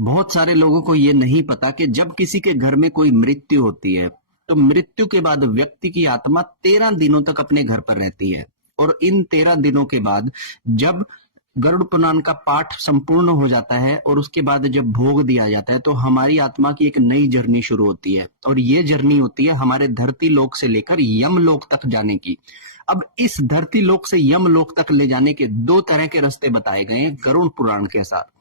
बहुत सारे लोगों को ये नहीं पता कि जब किसी के घर में कोई मृत्यु होती है तो मृत्यु के बाद व्यक्ति की आत्मा 13 दिनों तक अपने घर पर रहती है। और इन 13 दिनों के बाद जब गरुड़ पुराण का पाठ संपूर्ण हो जाता है और उसके बाद जब भोग दिया जाता है तो हमारी आत्मा की एक नई जर्नी शुरू होती है। और ये जर्नी होती है हमारे धरती लोक से लेकर यम लोक तक जाने की। अब इस धरती लोक से यम लोक तक ले जाने के दो तरह के रास्ते बताए गए हैं गरुड़ पुराण के साथ।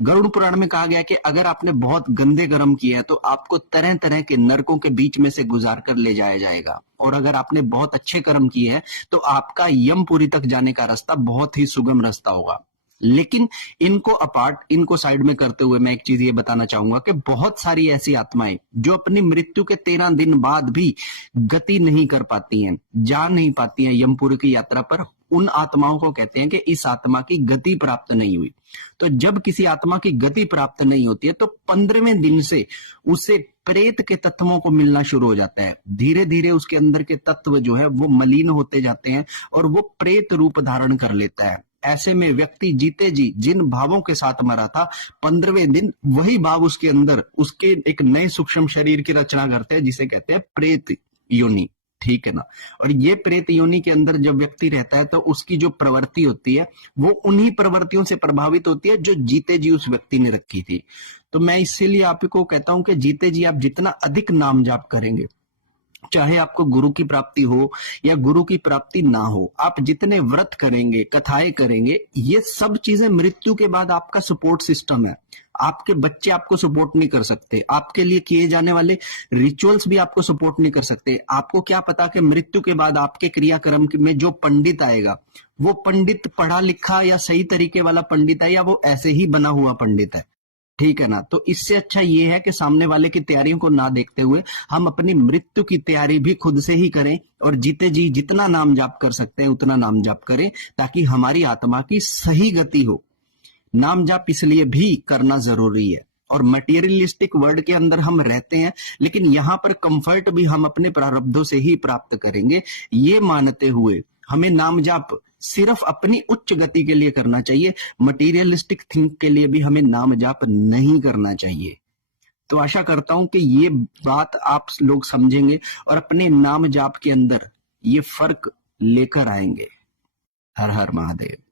गरुड़ पुराण में कहा गया कि अगर आपने बहुत गंदे कर्म किए हैं तो आपको तरह तरह के नरकों के बीच में से गुजार कर ले जाया जाएगा, और अगर आपने बहुत अच्छे कर्म किए हैं तो आपका यमपुरी तक जाने का रास्ता बहुत ही सुगम रास्ता होगा। लेकिन इनको अपार्ट, इनको साइड में करते हुए मैं एक चीज ये बताना चाहूंगा कि बहुत सारी ऐसी आत्माएं जो अपनी मृत्यु के 13 दिन बाद भी गति नहीं कर पाती हैं, जा नहीं पाती हैं यमपुरी की यात्रा पर, उन आत्माओं को कहते हैं कि इस आत्मा की गति प्राप्त नहीं हुई। तो जब किसी आत्मा की गति प्राप्त नहीं होती है तो 15वें दिन से उसे प्रेत के तत्वों को मिलना शुरू हो जाता है। धीरे धीरे उसके अंदर के तत्व जो है वो मलिन होते जाते हैं और वो प्रेत रूप धारण कर लेता है। ऐसे में व्यक्ति जीते जी जिन भावों के साथ मरा था 15वें दिन वही भाव उसके अंदर उसके एक नए सूक्ष्म शरीर की रचना करते हैं जिसे कहते हैं प्रेत योनि। ठीक है ना। और ये प्रेत योनि के अंदर जब व्यक्ति रहता है तो उसकी जो प्रवृत्ति होती है वो उन्हीं प्रवृत्तियों से प्रभावित होती है जो जीते जी उस व्यक्ति ने रखी थी। तो मैं इसीलिए आपको कहता हूं कि जीते जी आप जितना अधिक नाम जाप करेंगे, चाहे आपको गुरु की प्राप्ति हो या गुरु की प्राप्ति ना हो, आप जितने व्रत करेंगे, कथाएं करेंगे, ये सब चीजें मृत्यु के बाद आपका सपोर्ट सिस्टम है। आपके बच्चे आपको सपोर्ट नहीं कर सकते, आपके लिए किए जाने वाले रिचुअल्स भी आपको सपोर्ट नहीं कर सकते। आपको क्या पता कि मृत्यु के बाद आपके क्रियाक्रम में जो पंडित आएगा वो पंडित पढ़ा लिखा या सही तरीके वाला पंडित है या वो ऐसे ही बना हुआ पंडित है। ठीक है ना। तो इससे अच्छा ये है कि सामने वाले की तैयारियों को ना देखते हुए हम अपनी मृत्यु की तैयारी भी खुद से ही करें और जीते जी जितना नाम जाप कर सकते हैं उतना नाम जाप करें ताकि हमारी आत्मा की सही गति हो। नाम जाप इसलिए भी करना जरूरी है। और मटेरियलिस्टिक वर्ल्ड के अंदर हम रहते हैं लेकिन यहाँ पर कंफर्ट भी हम अपने प्रारब्धों से ही प्राप्त करेंगे, ये मानते हुए हमें नाम जाप सिर्फ अपनी उच्च गति के लिए करना चाहिए। मटेरियलिस्टिक थिंक के लिए भी हमें नाम जाप नहीं करना चाहिए। तो आशा करता हूं कि ये बात आप लोग समझेंगे और अपने नाम जाप के अंदर ये फर्क लेकर आएंगे। हर हर महादेव।